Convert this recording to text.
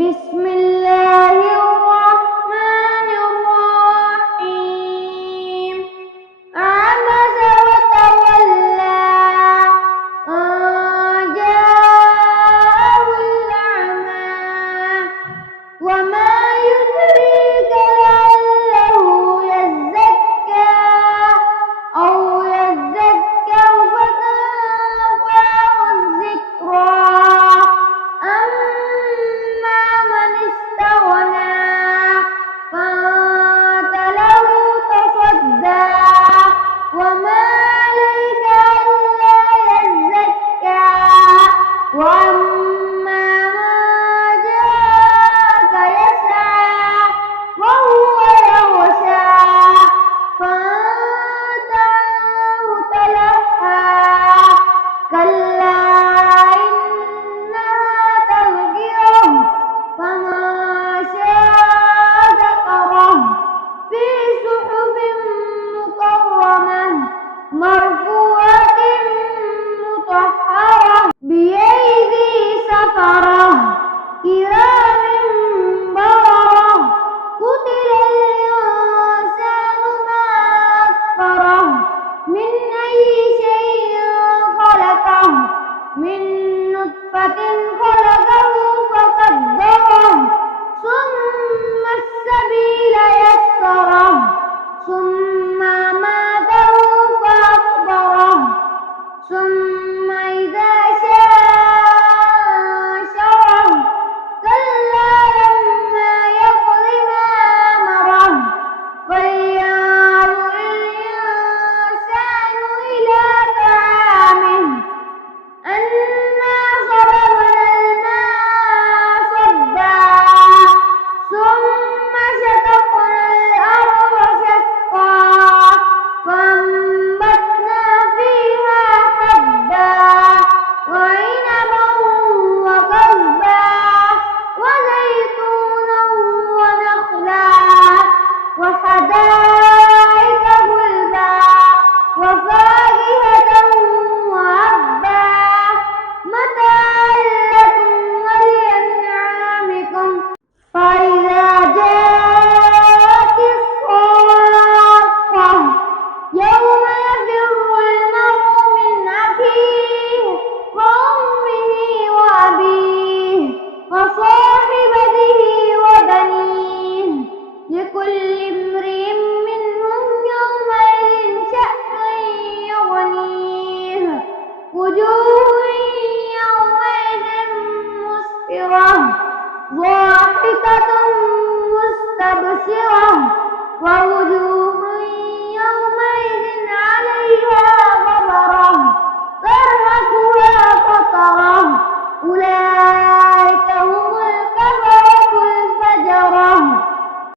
بسم الله الرحمن الرحيم. عبس وتولى أن جاءه الأعمى وما يدريك لعله يزكى أو يذكر فتنفعه الذكرى. أما من استغنى فأنت له تصدى وما عليك ألا يزكى. وأما من جاءك يسعى وهو يخشى فأنت عنه تلهى. كلا إنها تذكرة فمن شاء ذكره في صحف مكرمة مرفوعة مطهرة بأيدي سفرة كرام بررة. قتل الإنسان ما أكفره من أي شيء خلقه من نطفة خلقه فقدره ثم السبيل يسره ثم أماته فأقبره ثم إذا شاء أنشره. كلا لما يقض ما أمره فلينظر الإنسان إلى طعامه أنا صببنا الماء صبا ثم شققنا الأرض شقا فأنبتنا فيها حبا وعنبا وقضبا وزيتونا ونخلا وحدائق غلبا وفاكهة وأبا متاعا لكم ولأنعامكم. فإذا جاءت الصاخة يوم يفر المرء من أخيه وأمه وأبيه وصاحبته وبنيه لكل امرئ منهم يومئذ شأن يغنيه. وجوه يومئذ مسفرة ضاحكة مستبشرة ووجوه